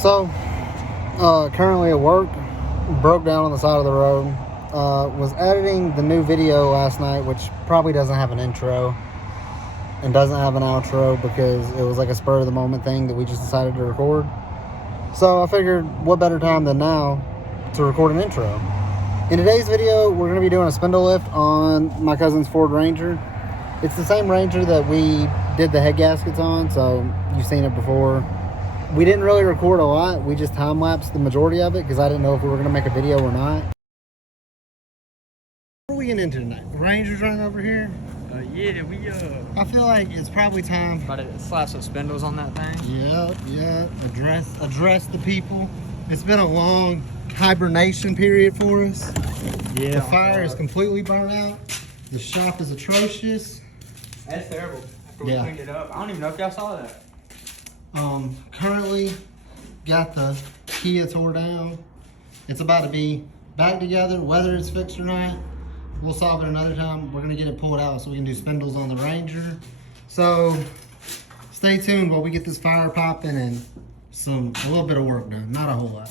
So, currently at work, broke down on the side of the road. Was editing the new video last night, which probably doesn't have an intro and doesn't have an outro because it was like a spur of the moment thing that we just decided to record. So I figured what better time than now to record an intro. In today's video, we're going to be doing a spindle lift on my cousin's Ford Ranger. It's the same Ranger that we did the head gaskets on, so you've seen it before. We didn't really record a lot. We just time-lapsed the majority of it because I didn't know if we were going to make a video or not. What are we getting into tonight? Ranger's running over here? Yeah, I feel like it's probably time. About to slap some spindles on that thing. Yeah. Address the people. It's been a long hibernation period for us. Yeah. The fire is completely burnt out. The shop is atrocious. That's terrible. After we cleaned it up. I don't even know if y'all saw that. Currently got the Kia tore down. It's about to be back together. Whether it's fixed or not, we'll solve it another time. We're gonna get it pulled out so we can do spindles on the Ranger. So stay tuned while we get this fire popping and a little bit of work done, not a whole lot.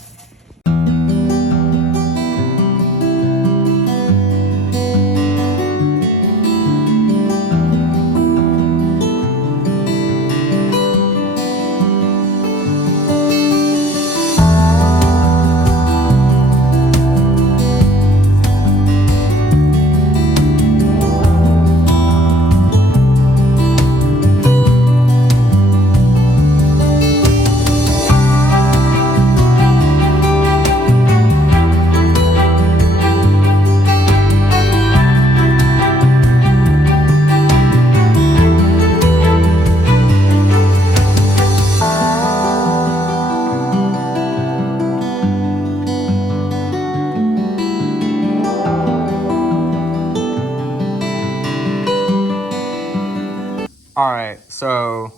Alright, so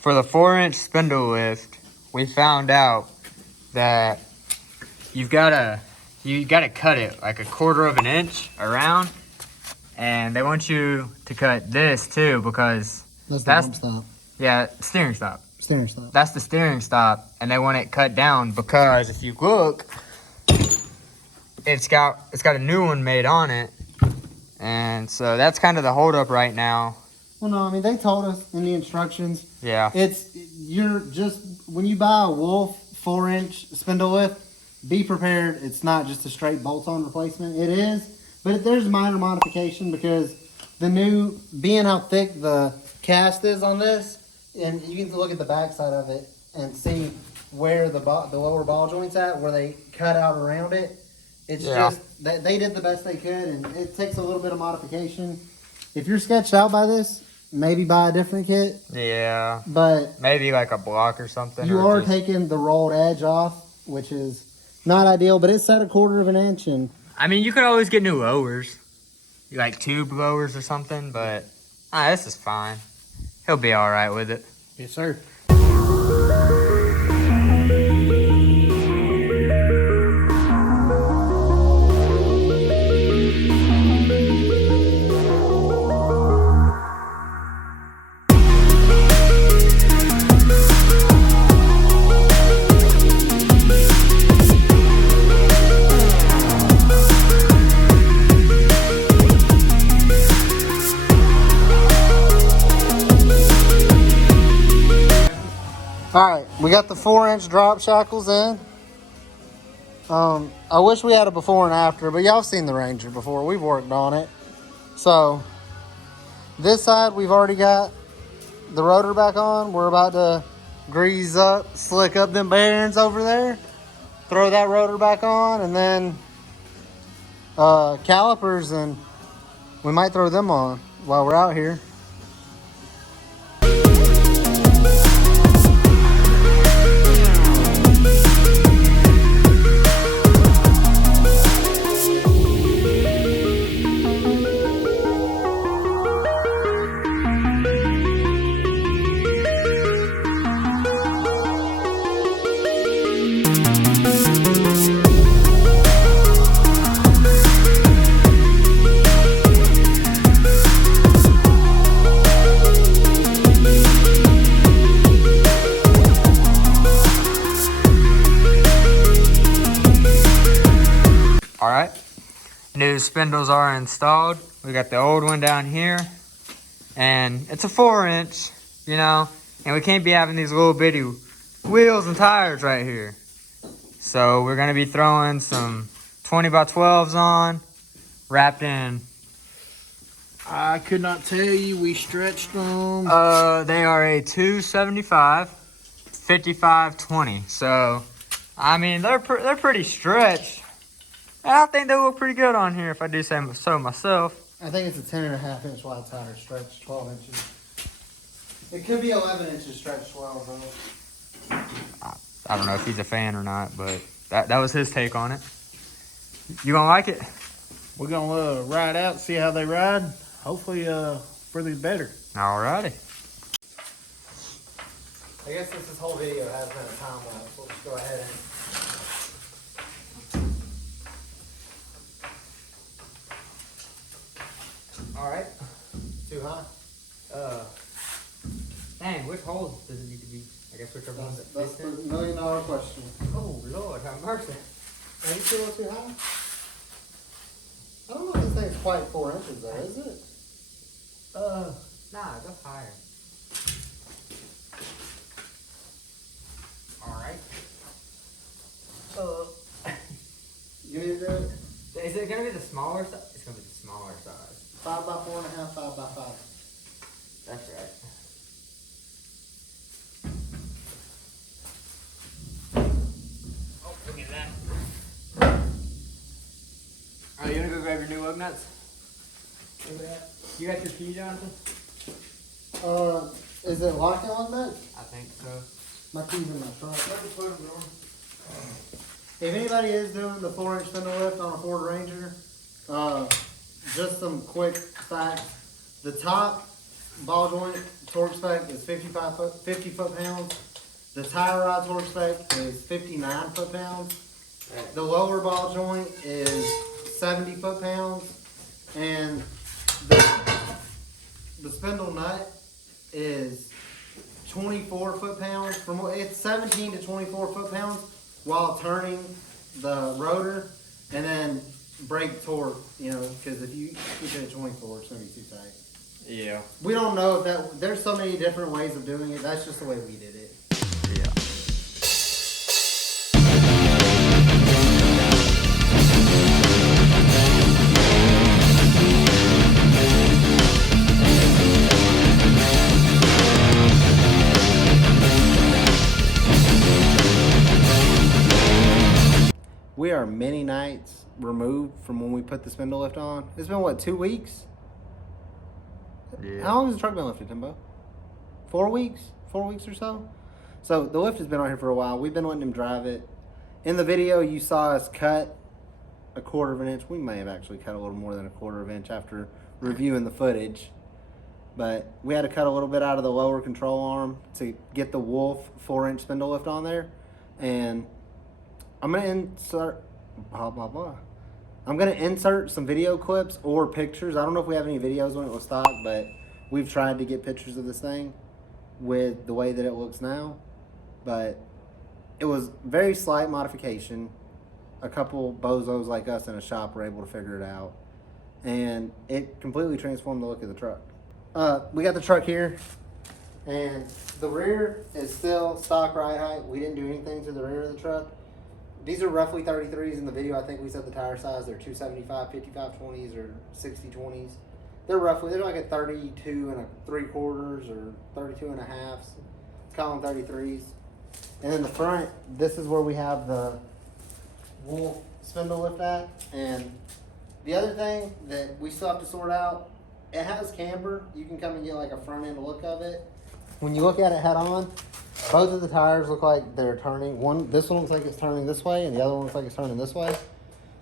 for the 4-inch spindle lift, we found out that you gotta cut it like 1/4 of an inch around, and they want you to cut this too because That's the bump stop. Yeah, steering stop. Steering stop. That's the steering stop, and they want it cut down because if you look, it's got a new one made on it, and so that's kind of the holdup right now. Well, no, I mean, they told us in the instructions. Yeah. When you buy a Wulf 4-inch spindle lift, be prepared. It's not just a straight bolt-on replacement. It is, but there's minor modification because being how thick the cast is on this, and you can look at the back side of it and see where the lower ball joint's at, where they cut out around it. It's just that they did the best they could, and it takes a little bit of modification. If you're sketched out by this, maybe buy a different kit. Yeah. But maybe like a block or something. You are taking the rolled edge off, which is not ideal, but it's set 1/4 of an inch. And I mean, you could always get new lowers, like tube lowers or something, but this is fine. He'll be all right with it. Yes, sir. Alright, we got the 4-inch drop shackles in. I wish we had a before and after, but y'all seen the Ranger before. We've worked on it. So, this side we've already got the rotor back on. We're about to grease up, slick up them bearings over there. Throw that rotor back on, and then calipers, and we might throw them on while we're out here. new spindles are installed. We got the old one down here, and it's a 4-inch, you know, and we can't be having these little bitty wheels and tires right here. So we're gonna be throwing some 20x12s on, wrapped in. I could not tell you. We stretched them. They are a 275, 55/20. So, I mean, they're pretty stretched. And I think they look pretty good on here, if I do say so myself. I think it's a 10.5-inch wide tire stretched 12 inches. It could be 11 inches stretched 12 though. I don't know if he's a fan or not, but that was his take on it. You gonna like it? We're gonna ride out, see how they ride. Hopefully, for the better. Alrighty. I guess since this whole video has been a time lapse, we'll just go ahead and. Alright. Too high? Dang, which holes does it need to be? I guess whichever one's That's the $1 million question. Oh, Lord, have mercy. Are you feeling too high? I don't know if this thing's quite 4 inches though, is it? Nah, go higher. Alright. You need to do it? Is it gonna be the smaller size? It's gonna be the smaller size. 5 by 4.5, 5 by 5. That's right. Oh, look at that. Alright, you wanna go grab your new lug nuts? Look at that. You got your key, Jonathan? Is it locking on that? I think so. My key's in my trunk. If anybody is doing the 4-inch spindle lift on a Ford Ranger, just some quick facts. The top ball joint torque spec is 50 foot-pounds. The tie rod torque spec is 59 foot-pounds. The lower ball joint is 70 foot-pounds. And the spindle nut is 24 foot-pounds. It's 17 to 24 foot-pounds while turning the rotor, and then brake torque, you know, because if you keep it at 24, it's going to be too tight. Yeah. We don't know if that, there's so many different ways of doing it. That's just the way we did it. Yeah. We are many nights removed from when we put the spindle lift on. It's been, what, 2 weeks? Yeah. How long has the truck been lifted, Timbo? 4 weeks? 4 weeks or so? So the lift has been on here for a while. We've been letting him drive it. In the video, you saw us cut a 1/4 inch. We may have actually cut a little more than a 1/4 inch after reviewing the footage. But we had to cut a little bit out of the lower control arm to get the Wulf 4-inch spindle lift on there. And I'm going to insert, blah, blah, blah. I'm going to insert some video clips or pictures. I don't know if we have any videos when it was stock, but we've tried to get pictures of this thing with the way that it looks now. But it was very slight modification. A couple bozos like us in a shop were able to figure it out. And it completely transformed the look of the truck. We got the truck here. And the rear is still stock ride height. We didn't do anything to the rear of the truck. These are roughly 33s in the video. I think we said the tire size. They're 275, 55/20s, or 60/20s. They're like a 32 3/4 or 32 1/2. Let's call them 33s. And then the front, this is where we have the Wulf spindle lift at. And the other thing that we still have to sort out, it has camber. You can come and get like a front end look of it. When you look at it head on, both of the tires look like they're turning. This one looks like it's turning this way, and the other one looks like it's turning this way.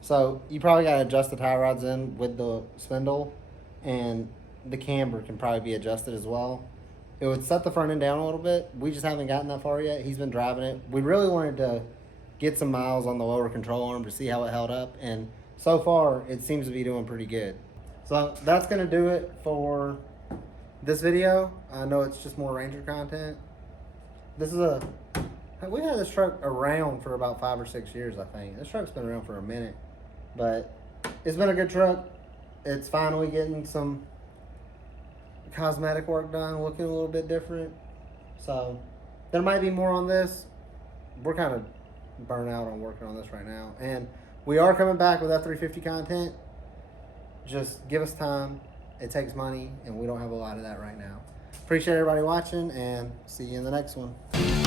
So you probably got to adjust the tie rods in with the spindle, and the camber can probably be adjusted as well. It would set the front end down a little bit. We just haven't gotten that far yet. He's been driving it. We really wanted to get some miles on the lower control arm to see how it held up, and so far it seems to be doing pretty good. So that's going to do it for this video. I know it's just more Ranger content. We've had this truck around for about 5 or 6 years, I think. This truck's been around for a minute, but it's been a good truck. It's finally getting some cosmetic work done, looking a little bit different. So there might be more on this. We're kind of burnt out on working on this right now, and we are coming back with F350 content. Just give us time. It takes money, and we don't have a lot of that right now. Appreciate everybody watching, and see you in the next one.